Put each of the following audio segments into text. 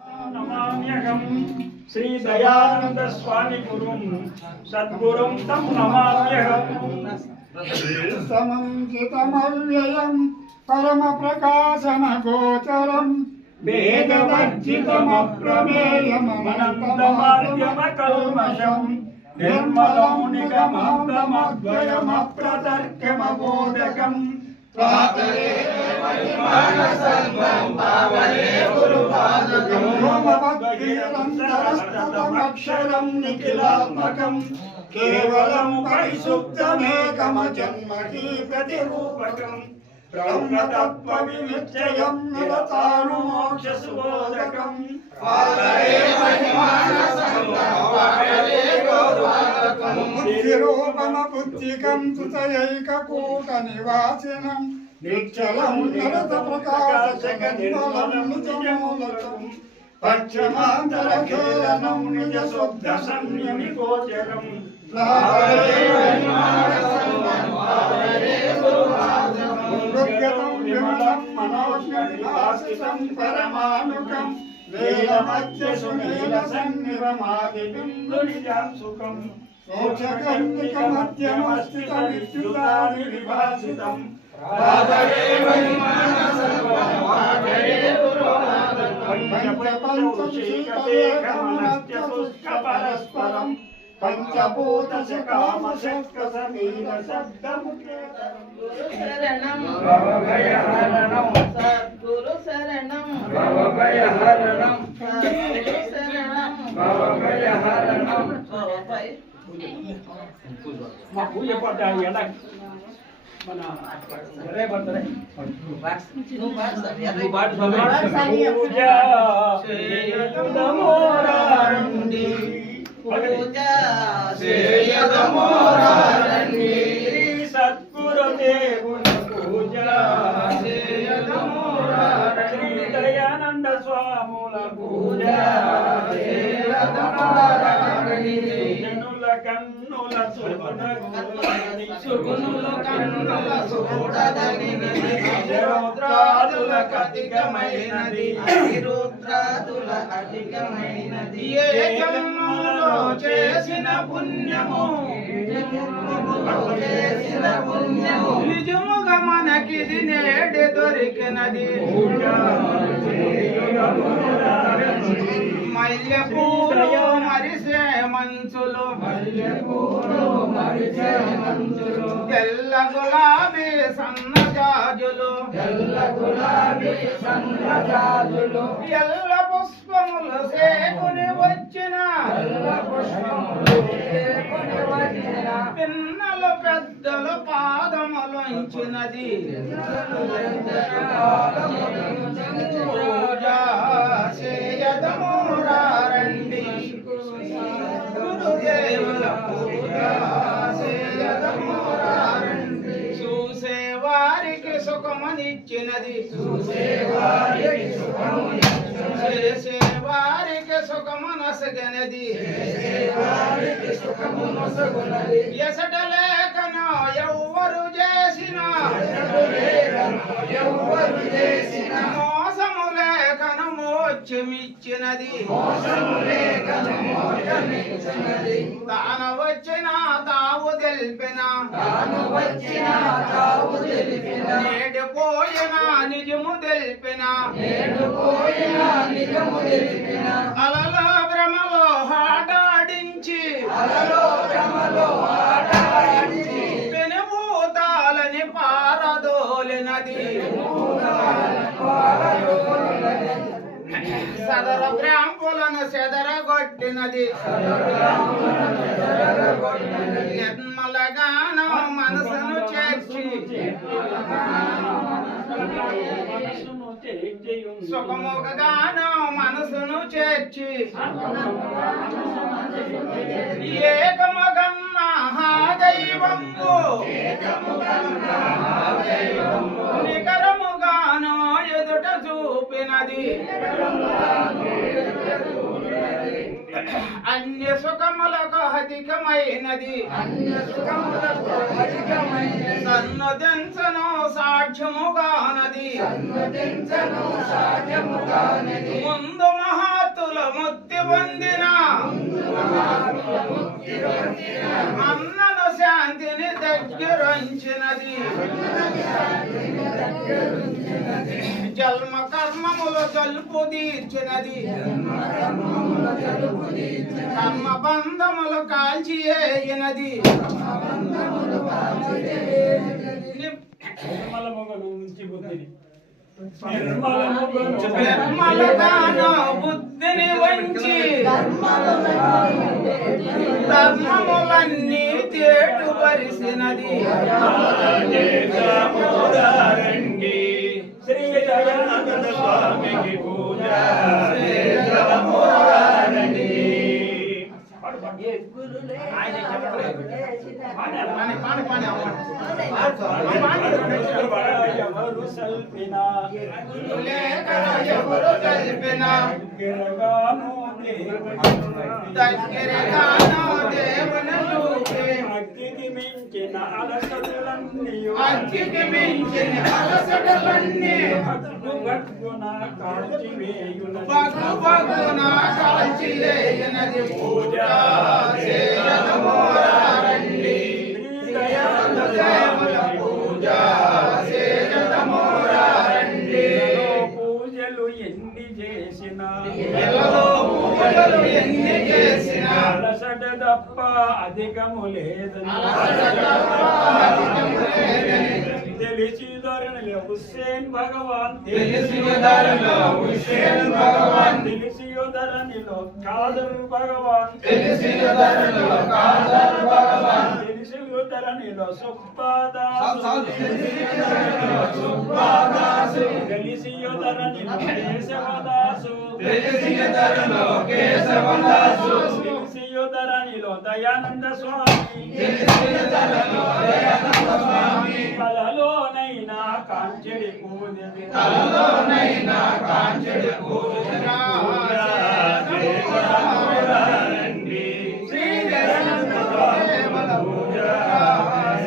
నమామ్యహం శ్రీ దయానంద స్వామి గురుం సద్గురుం తం నమామ్యహం. సమంజితమవ్యయం పరమ ప్రకాశన గోచరం వేదవర్జితమప్రమేయమనంతమాద్యమకల్మషం నిర్మలం నిగమాంతమద్వయమప్రతర్క్యమబోధకం అక్షరం నిఖిలాత్మకం కేవలం పరిశుద్ధమేకమజన్మహి ప్రతిరూపకం బ్రహ్మతత్వ వినిశ్చయం నిరతాను మోక్ష సుబోధకం ముక్తిరూపమ బుద్ధికం సుతయైకకూట నివాసినం నిశ్చలం నిరత ప్రకాశక నిర్మలం నిజమూలకం పశ్చిమాంతరఖేళనం నిజ శుద్ధ సంయమి గోచరం విమలం మనోజ్ఞాసితం పరమానుకం నీలమధ్య సునీల సన్నివమాది బిందు నిజం సుఖం మోక్షకర్ణిక మధ్యమస్థిత విద్యుతాది విభాసితం పరస్పరం పంచభూతశ కామశక్త సమీర శబ్దముఖేతరం శరణం భవభయహరణం సద్గురు శరణం భవభయహరణం సద్గురు శరణం భవభయహరణం. మా పూజ పడ్డ ఎడ మన ఎరే పడతారే పూజ చేయదమోరారండి పూజ చేయదమోరారండి శ్రీ సద్గురు దేవుని పూజ చేయదమోరారండి శ్రీ దయానంద స్వాముల పూజ చేయదమోరారండి జనుల కన్నుల సుగుణుల కన్నుల సుగుణదగినది రుద్రాదుల అధికమైనది రుద్రాదుల అధికమైనది ఏ జన్మలో చేసిన పుణ్యము చేసిన పుణ్యము నిజముగా మనకిది నేడు దొరికినది మల్లెపూలు మరిసే మంచులు తెల్ల గులాబీ సన్నజాజులు ఎల్ల పుష్పములు సేకుని వచ్చిన పిన్నలు పెద్దలు పాదములుంచినది పూజ చేయదమోరారండి గురుదేవుల పూజ చేయదమోరారండి చూసే వారికి సుఖమనిచ్చినది చేసే వారికి సుఖమనసగనది ఎసట లేఖను ఎవ్వరు చేసిన మోసము లేఖను మోక్షమిచ్చినది తాను వచ్చిన తావు తెలిపిన నేడిపోయిన నిజము తెలిపిన అలలో భ్రమలో ఆటాడించి పెనుభూతాలని పారదోలినది సదర బ్రాంపులను చెదరగొట్టినది నిర్మలగానో మనసును చేర్చి సుఖముగానో మనసును చేర్చి ఏకమగన్న దైవంబు నికరముగానో ఎదుట చూపినది అన్య సుఖములకు అధికమైనది సన్నదించను సాక్ష్యముగానది ముందు మహా పొందిన అన్నను శాంతిని దగ్గరంచినది జన్మ కర్మములు జలుపు తీర్చినది కర్మ బంధములు కాల్చి వేయినది నిర్మలగాను బుద్ధిని వంచి ధర్మములన్నీ తేటుపరిసినది శ్రీ జగన్నాథ స్వామికి పూజ ఎవరు సల్పినా ఎవరు కల్పినా దగ్గరగాను దేవుని చూపే అగ్గికి మించిన అలసటలన్నీ అగ్గికి మించిన అలసటలన్నీ భగ్గున కాల్చివేయునది బగ్గున కాల్చివేయునది పూజ చేయనమోరండి దేవుల పూజ చేయనమోరండి పూజలు ఎన్ని చేసినా ఎలలో పూజలు ఎన్ని చేసినా అలసట తప్ప అధికము లేదని తెలిసి ధరణిలో హుస్సేన్ భగవాన్ తెలిసి ధరలో హుస్సేన్ భగవాన్ తెలిసి ధరణిలో కాదర్ భగవాన్ తెలిసి ధరలో కాదర్ భగవాన్ తెలిసి ధరణిలో సుప్పాదాసు సుబ్బాదాసు తెలిసి ధరణిలో కేశవదాసు తెలిసి ధరలో కేశవదాసు తెలిసి ధరణిలో దయానంద స్వామి తెలిసి ధరలో దయానంద స్వామి కలలోనైనా కాంచెడి పూజ కలలోనైనా కాంచెడు పూజ శ్రీ దయానంద దేవుల పూజ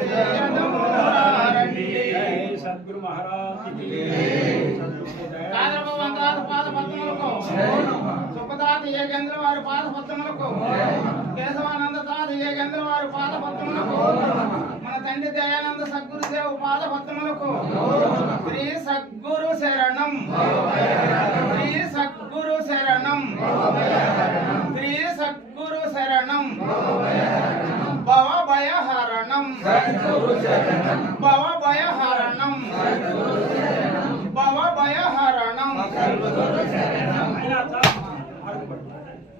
చేయనమోరండి సద్గురు మహారాజ్ కి సుఖదాత ఏగేంద్ర వారి పాదపద్మములకు కేశవానంద తాత ఏగేంద్ర వారి పాదపద్మములకు మన తండ్రి దయానంద సద్గురుదేవు పాదపద్మములకు శ్రీ సద్గురు శరణం శ్రీ సద్గురు శరణం శ్రీ సద్గురు శరణం భవ భయహరణం భవ భయహరణం భవ భయహరణం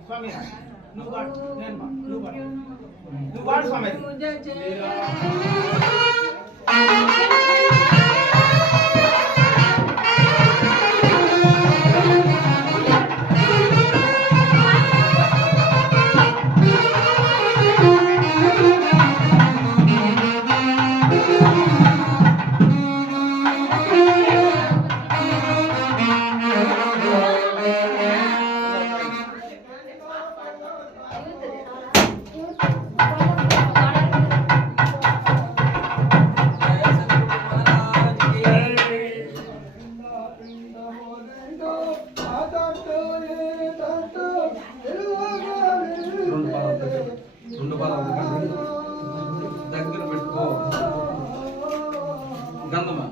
స్వామి నువ్వు పాడు, నేను పాడు, నువ్వు పాడు. నువ్వు పాడు స్వామి రెండు పాదాలు దగ్గర పెట్టుకో గంధమా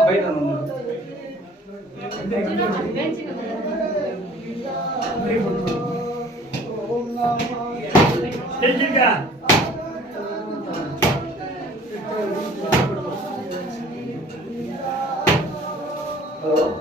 బయట తెచ్చిగా ఓం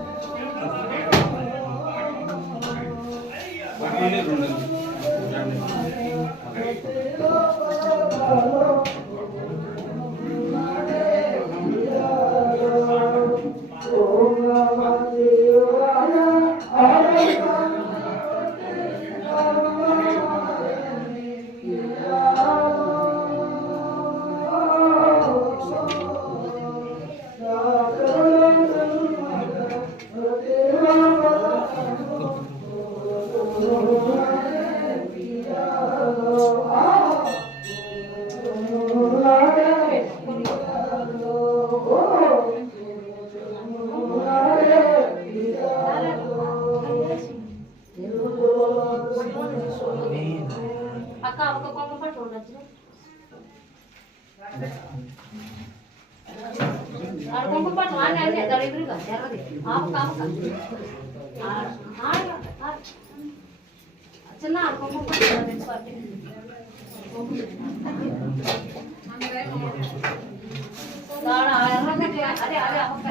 అక్క ఒక కొంగ పట్టు ఉండొచ్చు కొంగ పట్టు అని అదే దళితులుగా ఎర్రది ఆపక చిన్న కొంగ పట్టు ఎర్రది అదే అదే ఆపక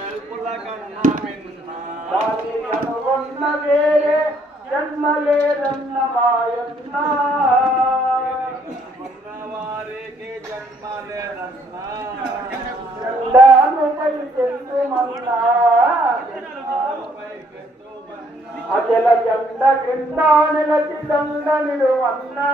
వెల్పుల కన్నా జన్మలేదన్న మాయన్న వారికి జన్మలేదన్నా జెండానుపై చెందుమన్నా అచల జెండ క్రింద నిలచి దండ నిలువన్నా